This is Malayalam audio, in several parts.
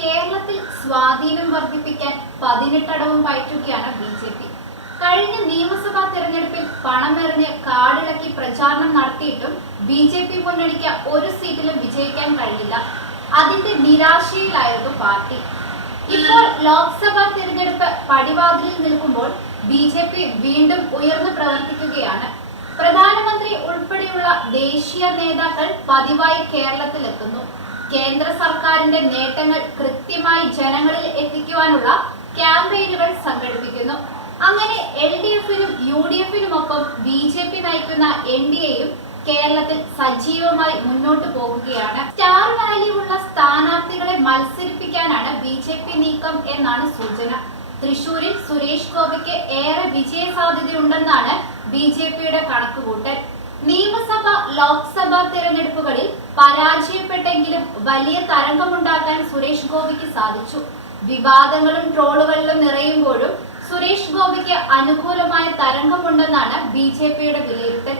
കേരളത്തിൽ സ്വാധീനം വർദ്ധിപ്പിക്കാൻ 18 അടവും പയറ്റുകയാണ് ബി.ജെ.പി. കഴിഞ്ഞ നിയമസഭാ തെരഞ്ഞെടുപ്പിൽ പണമെറിഞ്ഞ് കാടിളക്കി പ്രചാരണം നടത്തിയിട്ടും ബി.ജെ.പി. മുന്നണിക്ക് ഒരു സീറ്റിലും വിജയിക്കാൻ കഴിഞ്ഞില്ല. അതിന്റെ നിരാശയിലായിരുന്നു പാർട്ടി. ഇപ്പോൾ ലോക്സഭാ തെരഞ്ഞെടുപ്പ് പടിവാതിലിൽ നിൽക്കുമ്പോൾ ബി.ജെ.പി. വീണ്ടും ഉയർന്നു പ്രവർത്തിക്കുകയാണ്. പ്രധാനമന്ത്രി ഉൾപ്പെടെയുള്ള ദേശീയ നേതാക്കൾ പതിവായി കേരളത്തിലെത്തുന്നു. കേന്ദ്ര സർക്കാരിന്റെ നേട്ടങ്ങൾ കൃത്യമായി ജനങ്ങളിൽ എത്തിക്കുവാനുള്ള ക്യാമ്പയിനുകൾ സംഘടിപ്പിക്കുന്നു. അങ്ങനെ LDFനും UDFനുമൊപ്പം ബി.ജെ.പി. നയിക്കുന്ന NDAയും കേരളത്തിൽ സജീവമായി മുന്നോട്ട് പോകുകയാണ്. സ്റ്റാർ വാല്യൂവുള്ള സ്ഥാനാർത്ഥികളെ മത്സരിപ്പിക്കാനാണ് ബി.ജെ.പി. നീക്കം എന്നാണ് സൂചന. തൃശൂരിൽ സുരേഷ് ഗോപിക്ക് ഏറെ വിജയ സാധ്യതയുണ്ടെന്നാണ് ബി.ജെ.പിയുടെ കണക്കുകൂട്ടൽ. നിയമസഭ ലോക്സഭാ തെരഞ്ഞെടുപ്പുകളിൽ പരാജയപ്പെട്ടെങ്കിലും വലിയ തരംഗമുണ്ടാക്കാൻ സുരേഷ് ഗോപിക്ക് സാധിച്ചു. വിവാദങ്ങളും ട്രോളുകളിലും നിറയുമ്പോഴും സുരേഷ് ഗോപിക്ക് അനുകൂലമായ തരംഗമുണ്ടെന്നാണ് ബി.ജെ.പിയുടെ വിലയിരുത്തൽ.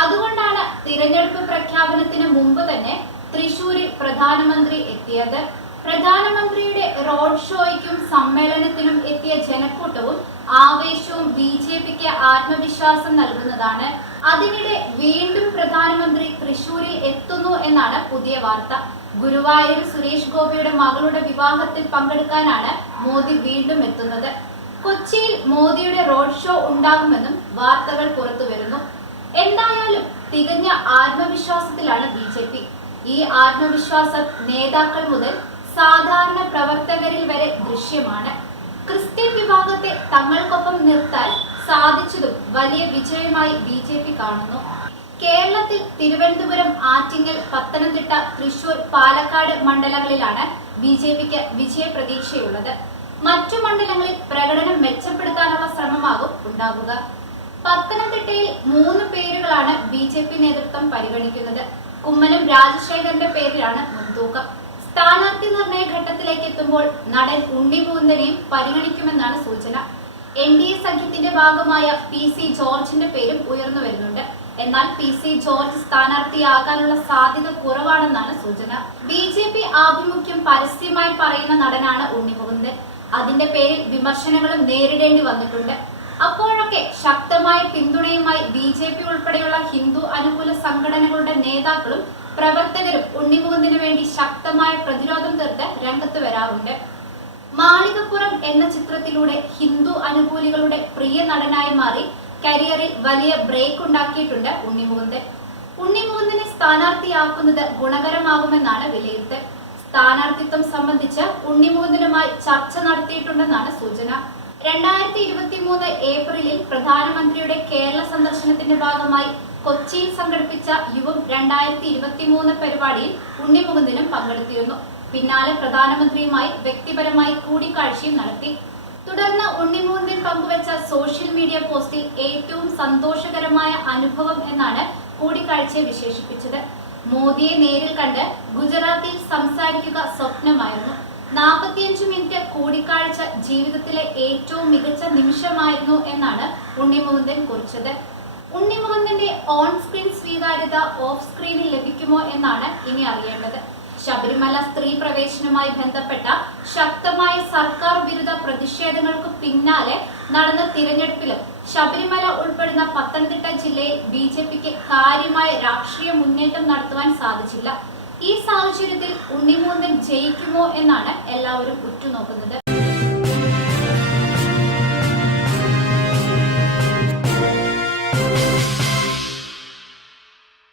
അതുകൊണ്ടാണ് തിരഞ്ഞെടുപ്പ് പ്രഖ്യാപനത്തിന് മുമ്പ് തന്നെ തൃശൂരിൽ പ്രധാനമന്ത്രി എത്തിയത്. പ്രധാനമന്ത്രിയുടെ റോഡ് ഷോയ്ക്കും സമ്മേളനത്തിനും എത്തിയ ജനക്കൂട്ടവും ആവേശവും ബി.ജെ.പിക്ക് ആത്മവിശ്വാസം നൽകുന്നതാണ്. അതിനിടെ വീണ്ടും പ്രധാനമന്ത്രി തൃശൂരിൽ എത്തുന്നു എന്നാണ് പുതിയ വാർത്ത. ഗുരുവായൂരിൽ സുരേഷ് ഗോപിയുടെ മകളുടെ വിവാഹത്തിൽ പങ്കെടുക്കാനാണ് മോദി വീണ്ടും എത്തുന്നത്. കൊച്ചിയിൽ മോദിയുടെ റോഡ് ഷോ ഉണ്ടാകുമെന്നും വാർത്തകൾ പുറത്തുവരുന്നു. എന്തായാലും തികഞ്ഞ ആത്മവിശ്വാസത്തിലാണ് ബി.ജെ.പി. ഈ ആത്മവിശ്വാസം നേതാക്കൾ മുതൽ സാധാരണ പ്രവർത്തകരിൽ വരെ ദൃശ്യമാണ്. ക്രിസ്ത്യൻ വിഭാഗത്തെ തങ്ങൾക്കൊപ്പം നിർത്താൻ സാധിച്ചതും വലിയ വിജയമായി ബി.ജെ.പി. കാണുന്നു. കേരളത്തിൽ തിരുവനന്തപുരം, ആറ്റിങ്ങൽ, പത്തനംതിട്ട, തൃശൂർ, പാലക്കാട് മണ്ഡലങ്ങളിലാണ് ബി.ജെ.പിക്ക് വിജയപ്രതീക്ഷയുള്ളത്. മറ്റു മണ്ഡലങ്ങളിൽ പ്രകടനം മെച്ചപ്പെടുത്താനുള്ള ശ്രമമാകും ഉണ്ടാകുക. പത്തനംതിട്ടയിൽ 3 പേരുകളാണ് ബി.ജെ.പി. നേതൃത്വം പരിഗണിക്കുന്നത്. കുമ്മനം രാജശേഖരന്റെ പേരിലാണ് മുൻതൂക്കം. സ്ഥാനാർത്ഥി നിർണയ ഘട്ടത്തിലേക്ക് എത്തുമ്പോൾ നടൻ ഉണ്ണി മുകുന്ദനെയും പരിഗണിക്കുമെന്നാണ് സൂചന. NDA സഖ്യത്തിന്റെ ഭാഗമായ PC ജോർജിന്റെ പേരും ഉയർന്നു വരുന്നുണ്ട്. എന്നാൽ PC ജോർജ് സ്ഥാനാർത്ഥിയാകാനുള്ള സാധ്യത കുറവാണെന്നാണ് സൂചന. ബി.ജെ.പി. ആഭിമുഖ്യം പരസ്യമായി പറയുന്ന നടനാണ് ഉണ്ണി മുകുന്ദൻ. അതിന്റെ പേരിൽ വിമർശനങ്ങളും നേരിടേണ്ടി വന്നിട്ടുണ്ട്. അപ്പോഴൊക്കെ ശക്തമായ പിന്തുണയുമായി ബി.ജെ.പി. ഉൾപ്പെടെയുള്ള ഹിന്ദു അനുകൂല സംഘടനകളുടെ നേതാക്കളും പ്രവർത്തകരും ഉണ്ണിമുകുന്ദന് വേണ്ടി ശക്തമായ പ്രതിരോധം തീർത്ത് രംഗത്ത് വരാറുണ്ട്. മാളികപ്പുറം എന്ന ചിത്രത്തിലൂടെ ഹിന്ദു അനുകൂലികളുടെ പ്രിയ നടനായി മാറി കരിയറിൽ വലിയ ബ്രേക്ക് ഉണ്ടാക്കിയിട്ടുണ്ട് ഉണ്ണിമുകുന്ദൻ. ഉണ്ണിമുകുന്ദനെ സ്ഥാനാർത്ഥിയാക്കുന്നത് ഗുണകരമാകുമെന്നാണ് വിലയിരുത്തൽ. സ്ഥാനാർത്ഥിത്വം സംബന്ധിച്ച് ഉണ്ണിമുകുന്ദനുമായി ചർച്ച നടത്തിയിട്ടുണ്ടെന്നാണ് സൂചന. 2023 ഏപ്രിലിൽ പ്രധാനമന്ത്രിയുടെ കേരള സന്ദർശനത്തിന്റെ ഭാഗമായി കൊച്ചിയിൽ സംഘടിപ്പിച്ച യുവം 2023 പരിപാടിയിൽ ഉണ്ണിമുകുന്ദനും പങ്കെടുത്തിരുന്നു. പിന്നാലെ പ്രധാനമന്ത്രിയുമായി വ്യക്തിപരമായി കൂടിക്കാഴ്ചയും നടത്തി. തുടർന്ന് ഉണ്ണിമുകുന്ദൻ പങ്കുവച്ച സോഷ്യൽ മീഡിയ പോസ്റ്റിൽ ഏറ്റവും സന്തോഷകരമായ അനുഭവം എന്നാണ് കൂടിക്കാഴ്ചയെ വിശേഷിപ്പിച്ചത്. മോദിയെ നേരിൽ കണ്ട് ഗുജറാത്തിൽ സംസാരിക്കുക സ്വപ്നമായിരുന്നു. 45 മിനിറ്റ് കൂടിക്കാഴ്ച ജീവിതത്തിലെ ഏറ്റവും മികച്ച നിമിഷമായിരുന്നു എന്നാണ് ഉണ്ണിമുകുന്ദൻ കുറിച്ചത്. ഉണ്ണിമുകുന്ദന്റെ ഓൺ സ്ക്രീൻ സ്വീകാര്യത ഓഫ് സ്ക്രീനിൽ ലഭിക്കുമോ എന്നാണ് ഇനി അറിയേണ്ടത്. ശബരിമല സ്ത്രീ പ്രവേശനവുമായി ബന്ധപ്പെട്ട ശക്തമായ സർക്കാർ വിരുദ്ധ പ്രതിഷേധങ്ങൾക്ക് പിന്നാലെ നടന്ന തിരഞ്ഞെടുപ്പിലും ശബരിമല ഉൾപ്പെടുന്ന പത്തനംതിട്ട ജില്ലയിൽ ബി.ജെ.പിക്ക് കാര്യമായ രാഷ്ട്രീയ മുന്നേറ്റം നടത്തുവാൻ സാധിച്ചില്ല. ഈ സാഹചര്യത്തിൽ ഉണ്ണിമുകുന്ദൻ ജയിക്കുമോ എന്നാണ് എല്ലാവരും ഉറ്റുനോക്കുന്നത്.